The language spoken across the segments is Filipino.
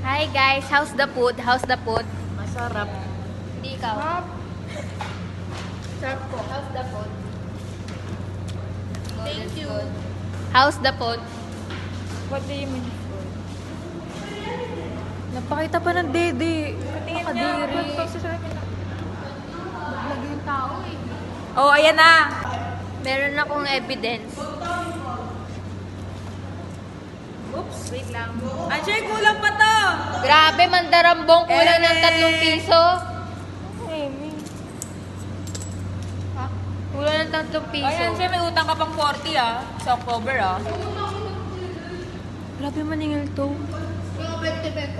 Hi guys, how's the food? How's the food? Masarap. Hindi ikaw. Sarap po. How's the food? Thank you. How's the food? What do you mean? Napakita pa ng dede. Nakadiri. Yung tao eh. Oh, ayan na. Meron akong evidence. Oops. Wait lang. Anjay, kulang pa to. Grabe, mandarambong kulang ng 3 piso. Amy. Kulang ng 3 piso. Ayan, siya may utang ka pang 40 ah. Sa October ah. Grabe maningil to.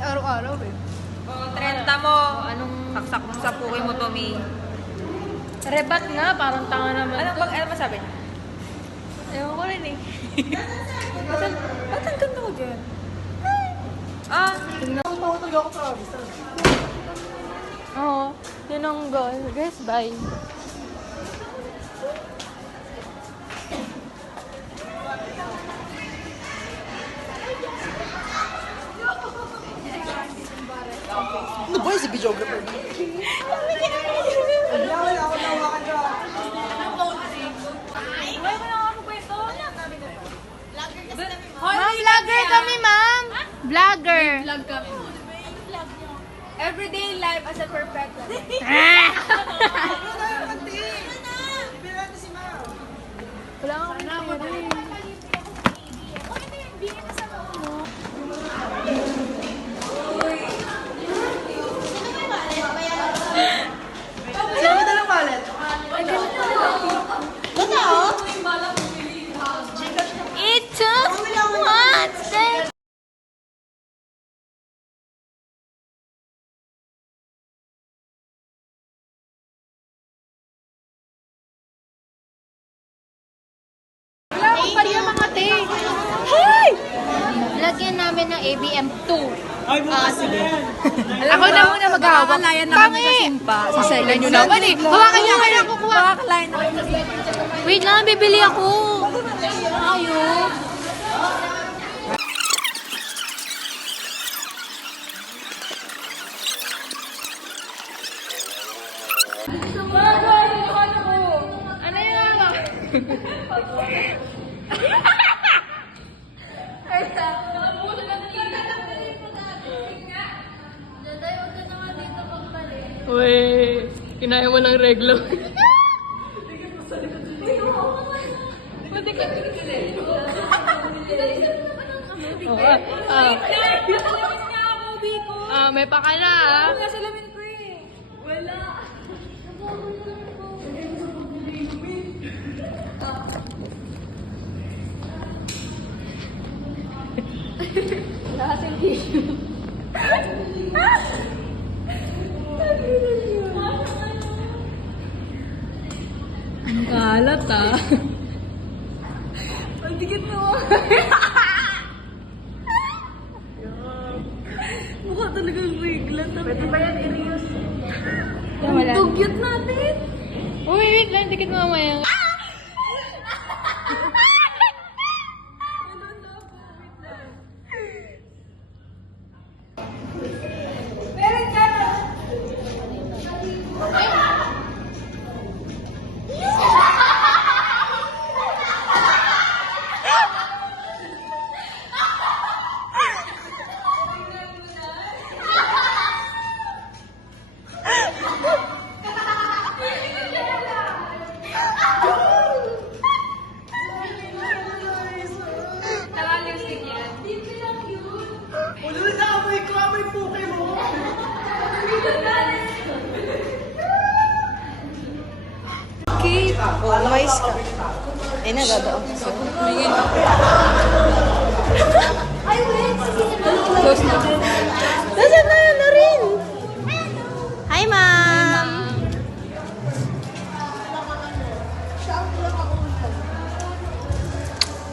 Araw-araw eh. Oh, 30 mo. Anong saksak mo sa puki mo, Tommy? Rebat nga, parang tanga naman. Ano masabi niya? Ewan ko rin eh. Ba't ang ganda ko dyan? Ah, Oo, yun ang goal. Guys, bye. Ano ba yung si videographer? Ma'am, vlogger kami, ma'am. Vlogger. vlog kami. Everyday life as a perfecto. Wala akong pera eh. Sino ba dalang wallet? It took one step. Wala akong pariya mga te. Hey! Lagyan namin ng ABM2. Ay, bukas sige. Ako na muna mag-hawak. Kakalayan na kami sa simpa. Sa second nyo naman eh. Hawakan nyo kayo kukuha. Kakalayan na kami sa simpa. Wait lang, bibili ako. Ayun. Ano yung hawak? Uy, kinaya mo ng reglo. May pakala ah. Salamin ko eh. Wala. Ang kalat ah. Ang dikit mo. Mukha talagang regla. Pwede ba yan i-reuse? Wala. Dugyot natin. Uy, wait lang, dikit mo mamaya. Ulit na amoy ko, amoy puke mo. Okay. Oh, mais ka. Eh, nagadaon. Close na. Nasaan na rin? Hi, ma'am.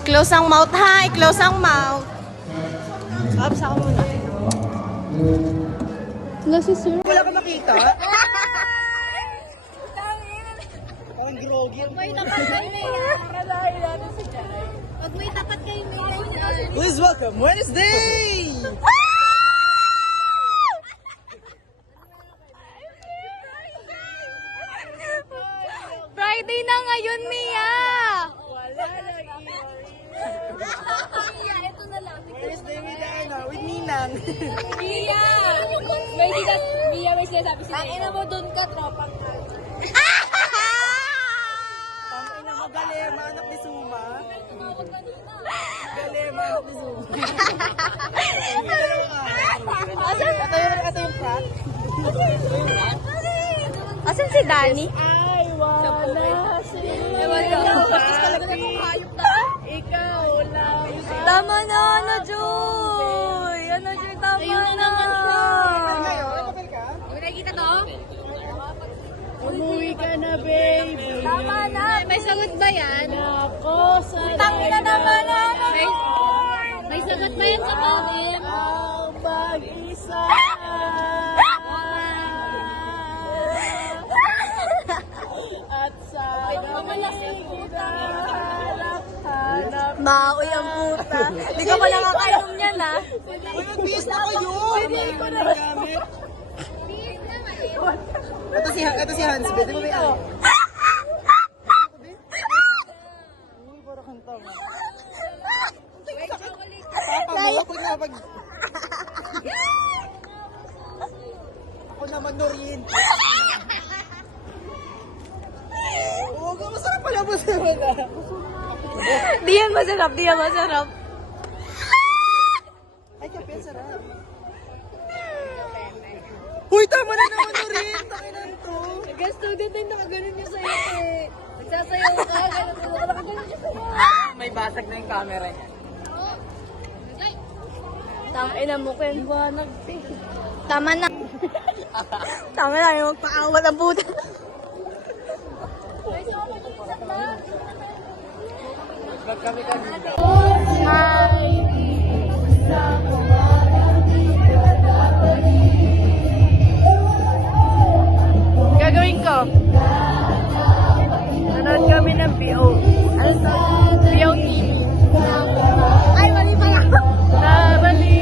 Close ang mouth, ha? I-close ang mouth. Ops, ako muna. Hello, sister. Wala ka makita? Parang groggy. May napasal na yan. Please welcome Wednesday! Friday na ngayon, Mia! Wednesday with Diana, with Ninang. Mia! May sinasabi sila. Ang ina mo doon ka, tropang ka. Tangina mo, galema, anak ni Suma. Galema, anak ni Suma. Ito yung prank. Asan si Danny? Ay, wala Ewan ko. Ikaw lang. Tama na, ano, Joy? Ano, Joy, tama na. Yung nakikita to? Umuwi ka na, baby. Tama na. May sagot ba yan? Ako sa Tangin na naman na. May sagot ba yan sa poem? ang mag-isa. At sa hanap. Maoy ang puta. Hindi ka pa nakakainom niyan, ha? Uy, mag-bihis na kayo. Pwede ko na gamit. Ito si Hans, pwede mo ba yan? Uy, parang kanta mo. Papa mo, ako na pag... Ako naman, Norin. Oo, masarap pala mo sa mga. Di yan masarap, di yan masarap. Ay, kape, sarap. Uy, tama na naman, Norin. Takinan to. Student din nakaganon niya sa'yo eh. Nagsasayaw ka, nakaganon niya sa'yo. May basag na yung camera niya. Tangina mo, Ken. Tama na. Tama na, yung magpaawat ang puta. Kami kanina. Hi. Gagawin ko. Nanood kami ng PO. Ano to? PO TV. Ay, mali pala. Nabali.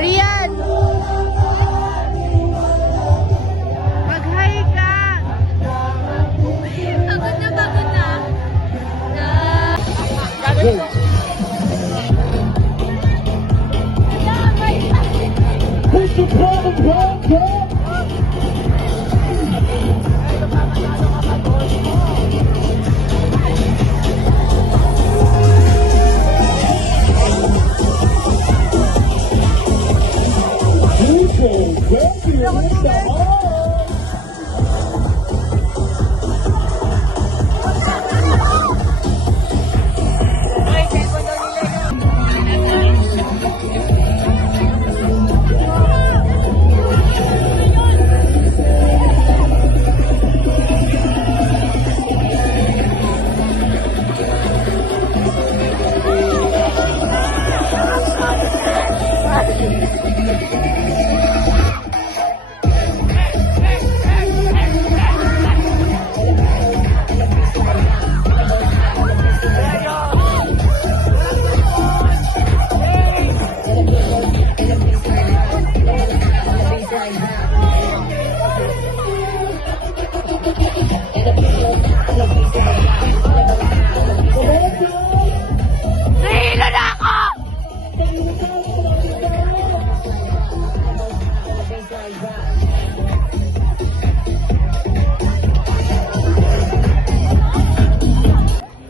Rian! Mag-hi ka. Pagod na, pagod na.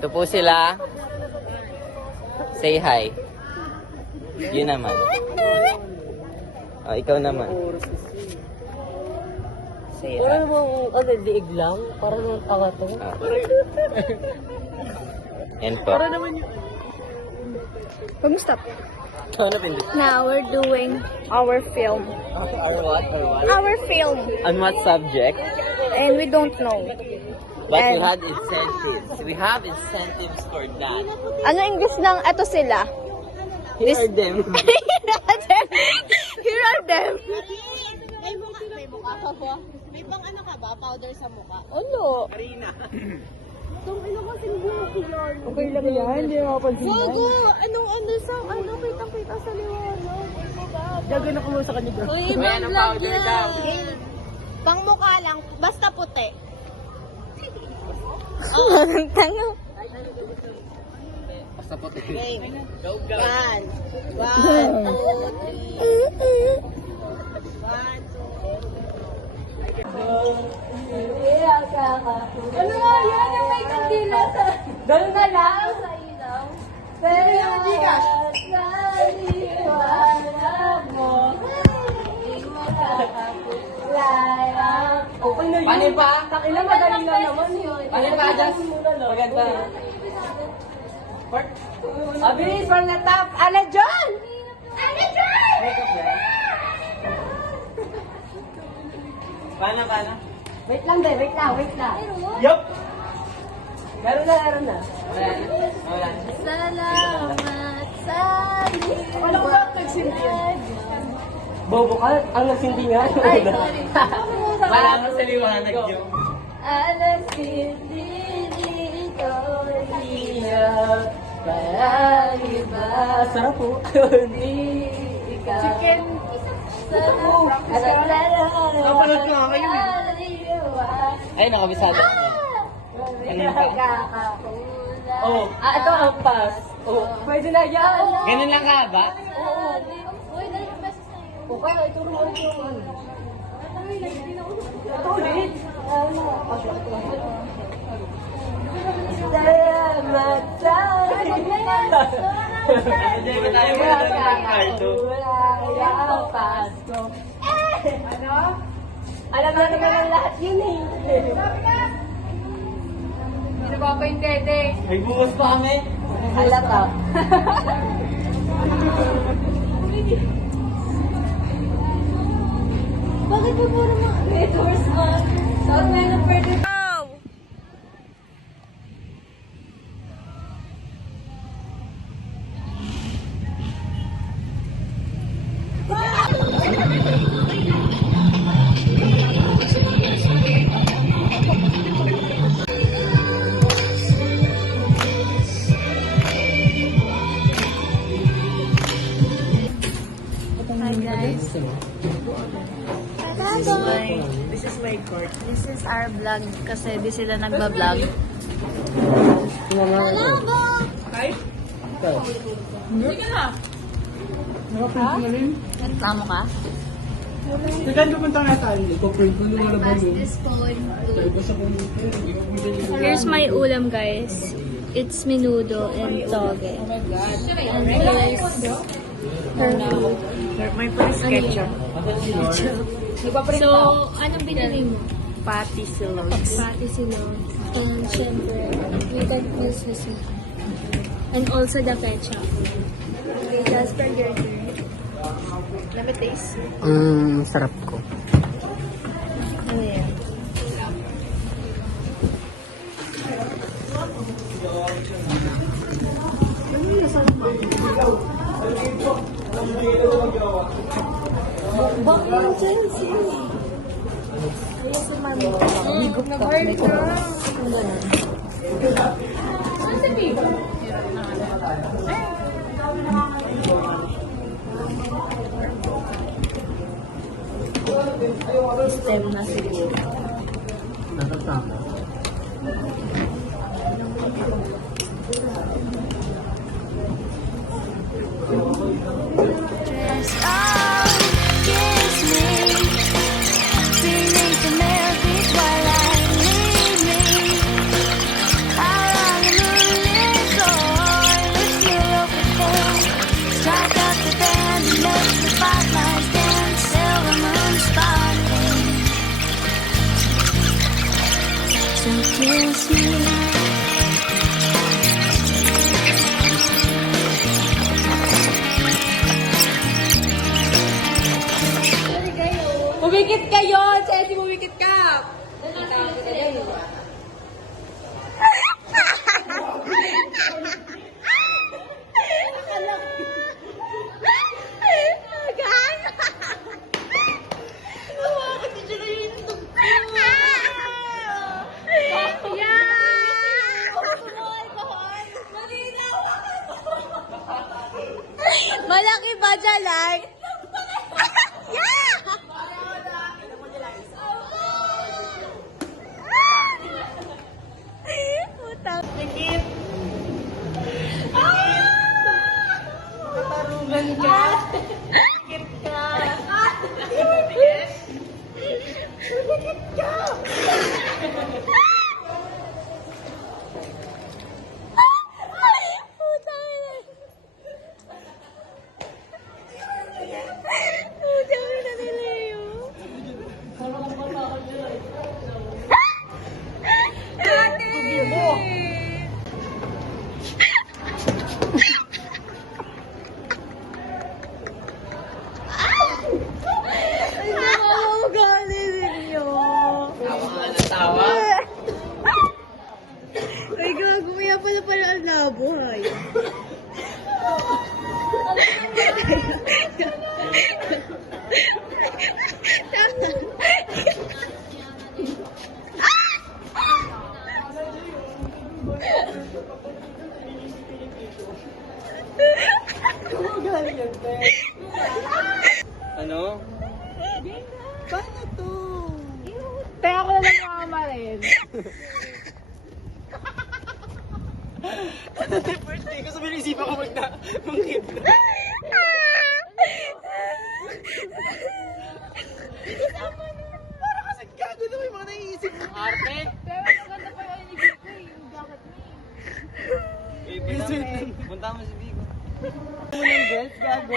Ito po sila. Say hi. Yun naman. Ikaw naman. Say Para hi. namang, liig lang. Para namang tanga to. Yan po. Huwag mo stop. Ano pindot? Now we're doing our film. Or what? Our film. On what subject? And we don't know. But we And- had incentives. We have incentives for that. Ano English ng ito sila? Here are them. Here are them. May mukha ka ba? May pang ano ka ba? Powder sa mukha? Ano? Okay lang yan, hindi makapansin yan. Gago! Anong ano sa ano? Kitang-kita sa liwanag. Gagano ko mo sa kanya. Uy, ibang vlog yan. Pang mukha lang, basta puti. Tanga. Basta po tayo. Game. Go, go. 1, 2, 3. 1, 2. Ano nga yan? Yung may kandila sa... Ganun na lang. Sa ilaw. Pero yung Gcash. Naliwanag mo. Hindi makakakulay ang... Open na yun. Paano pa? Takila madali lang naman yun. Paano pa, Jas? Maganda. Abilis, from the top. Ala, John! Ano dyan? Paano? Wait lang, wait lang. Yup! Meron na. Wala. Salamat sa Wala ko ba nagsindi yan? Bobo ka? Ang nagsindi nga. Ay, sorry. Wala ka sa liwanag yun. Alas hindi dito hirap parang iba. Sarap po. Kundi ikaw. Chicken. Sarap. Napanood ko nga kayo eh. Ay, nakabisado. Ganun pa. Oh. Ito ang pass. Oh. Pwede na yan. Ganun lang ka ba? Uy, dali yung beses na yun. Okay, ito mo. Ito ulit. Salamat sa Hindi ba tayo ng karto? ang Pasko. Ano? Alam na naman ang lahat yun eh. Sino ba pa yung dede? May bukas pa kami. Halata. Bakit ba puro mga letters on? Saan may na pwede? Hi guys. This is my court. This is our vlog kasi di sila nagba-vlog. Reklamo ka? Saan pupunta nga tayo? Pass this phone Here's my ulam guys. It's menudo and toge. And here's her food. May police ketchup. So, anong binili mo? Patty silogs. Pati silog. And syempre, we can use this one. And also the ketchup. Okay, just for your turn. Let me taste. Sarap ko. Ano yan? Bakit yung Chelsea? Ayun si Mami. Higop ka. May kurang. Ang ganun. Saan si Pico? Stem na siguro. Natatama. Dress up, kiss me, singing the melodies while I leave me. How long will it go on? Let's feel open, strike up the miss me. Bumikit kayo! Chelsea, bumikit ka! Malaki ba dyan, like? Tawa nga ng tawa. Ay, gago. Kaya pala ang nabuhay. Ano? Kaya ako na lang makamarin. Birthday ko, sabi naisipan ko mag-hit. Parang kasi gago na may mga naiisip ng arte. Pero maganda pa yung inigit ko yung jacket mo. Punta mo si Vigo. Ano yung belt, gago?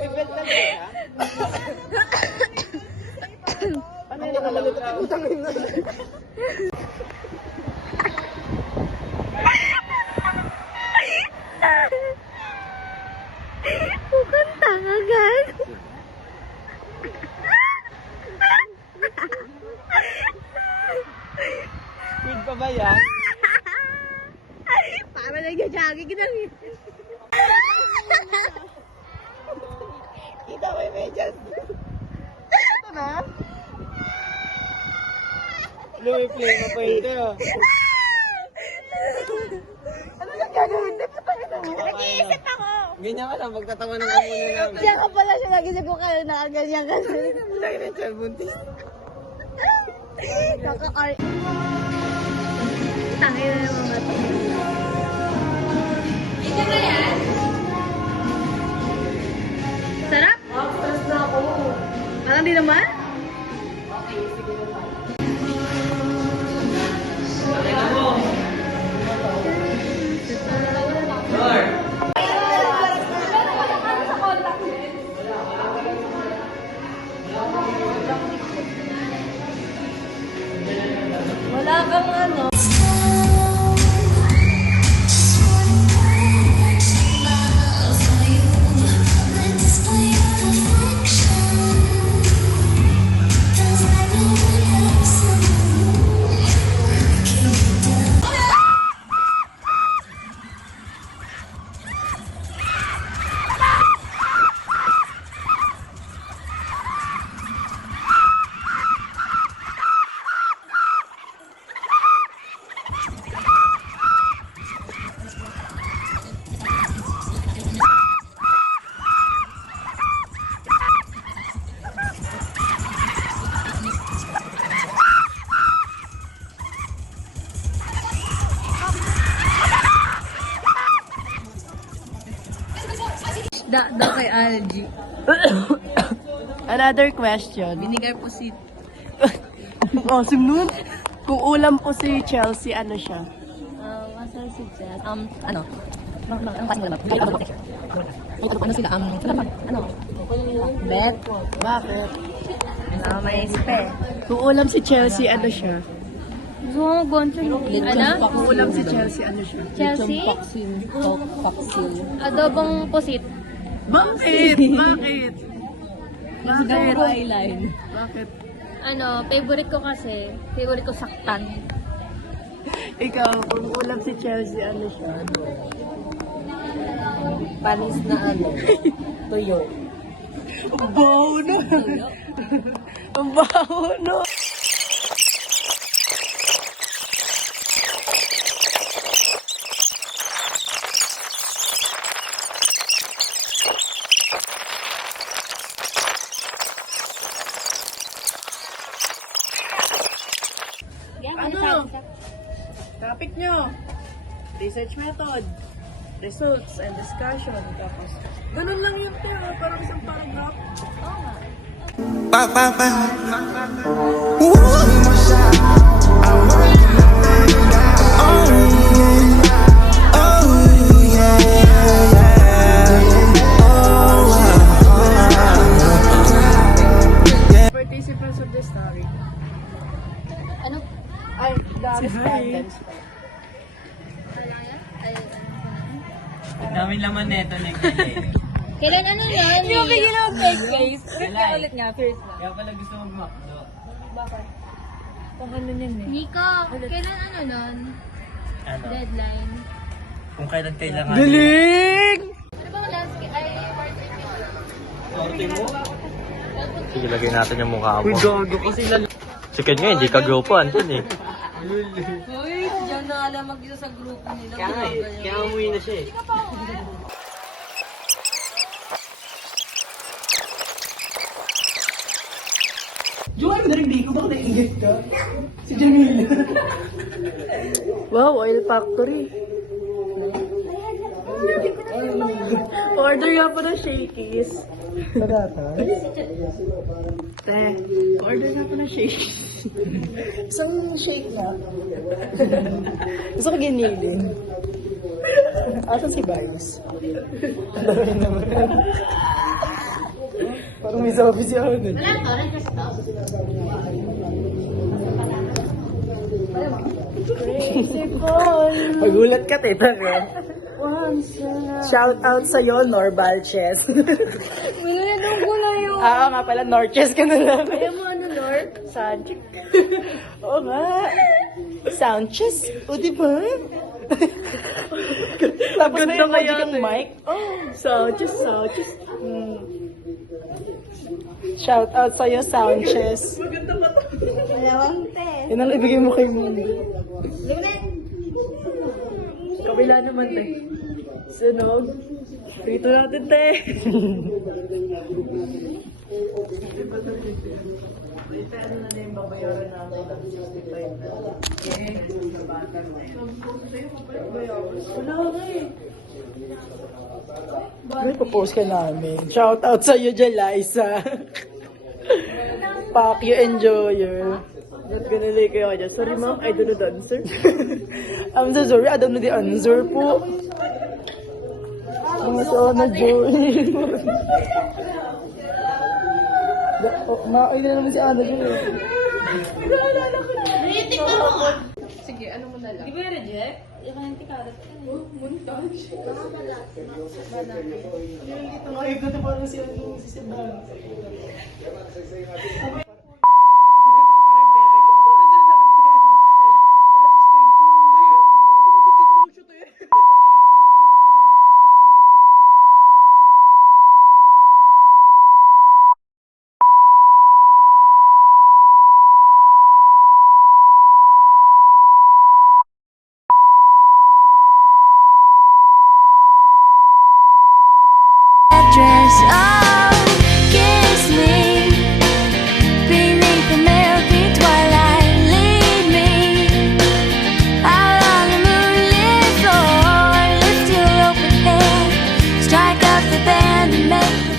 Bibet na siya. Ano yung nakalagot ang utang na? Mukhang tanga, gago. Quid pa ba yan? Para nag-jogging lang yun. Kita mo yung medyas. Ito na? Louis play mo pa ito. Ano na gagawin? Nag-iisip ako. Ganyan ka lang, magtatawanan ka muna namin. Diyan ka pala siya nag-isip ko kayo nakaganyan ka. Lagi na siya, buntis. Kaka-art. Tangin na naman ba ito? Ito na yan? Sarap? Stress na ako. Parang di naman? Wala kang ano. Daw kay Algie. Another question. Vinegar po si... Asim nun. Kung ulam po si Chelsea, ano siya? Masal si Jess. Ano? Ang kasi nila ano sila? Bet? Bakit? May spe. Kung ulam si Chelsea, ano siya? So, goncho. Ano? Kung ulam si Chelsea, ano siya? Chelsea? Paksil. Adobong pusit. Bakit? Bakit? Bakit? Eyeline. Bakit? Ano, favorite ko kasi, favorite ko saktan. Ikaw, kung ulam si Chelsea, ano siya? Panis na ano? Tuyo. Ang baho na! Ang baho na! Ano? Topic nyo. Research method. Results and discussion. Tapos, ganun lang yun tayo. Parang isang paragraph. Pa pa pa. Ooh. Oh yeah. Participants of the story. Ano? Ay, the respondents. Ang daming laman neto na Kailan ano yan? Yung bigyan ng fake case. ulit nga, first na. Kaya pala gusto mag-makdo. Pang ano yan eh. Nico, kailan ano nun? Ano? Deadline. Kung kailan kailangan. Galing! Ano bang last ay Sorte mo? Sige, lagay natin yung mukha mo. Uy, gago kasi Si Ken nga, hindi ka grupo, Anton eh. Uy, diyan na alam mag-isa sa grupo nila. Kaya umuwi na siya eh. Joy, narinig ko. Baka nainggit ka? Si Jamila. Wow, oil factory. Order nga pa ng shakies. Te, order nga pa ng shakies. Isang shake na. Gusto ko giniling. Asan si Bios? Ang dami naman. Parang may sabi siya ako nun. Crazy boy. Magulat ka, teta, rin. Shout out sa'yo, Nor Balches. Minunod ko na yun. Nga pala, Norches ka na lang. Ayaw mo ano, Lord? Sanchez. Oo nga. Sanchez. O, diba? Tapos may emoji kang mic. Sanchez. Shout out sa'yo, Sanchez. Dalawang test. Yan ang ibigay mo kay Mundo. Kabila naman, te. Sunog. Dito natin, te. Ano na yung babayaran namin ng 65 na. Wala ka eh. May post ka namin. Shout out sa'yo dyan, Liza. Fuck you, enjoyer. Not gonna like kayo dyan. Sorry ma'am, I don't know the answer. I'm so sorry, I don't know the answer po. Mga sana, Joy. Ay na naman si Ana Joy. Sige, ano mo na lang. Di ba yung reject? Yung kanyang tikarat. Montage. Ito nga, ito parang si ano, si Seban. Dress, oh, kiss me beneath the milky twilight. Lead me out on the moonlit floor. Lift your open hand, strike up the band and make the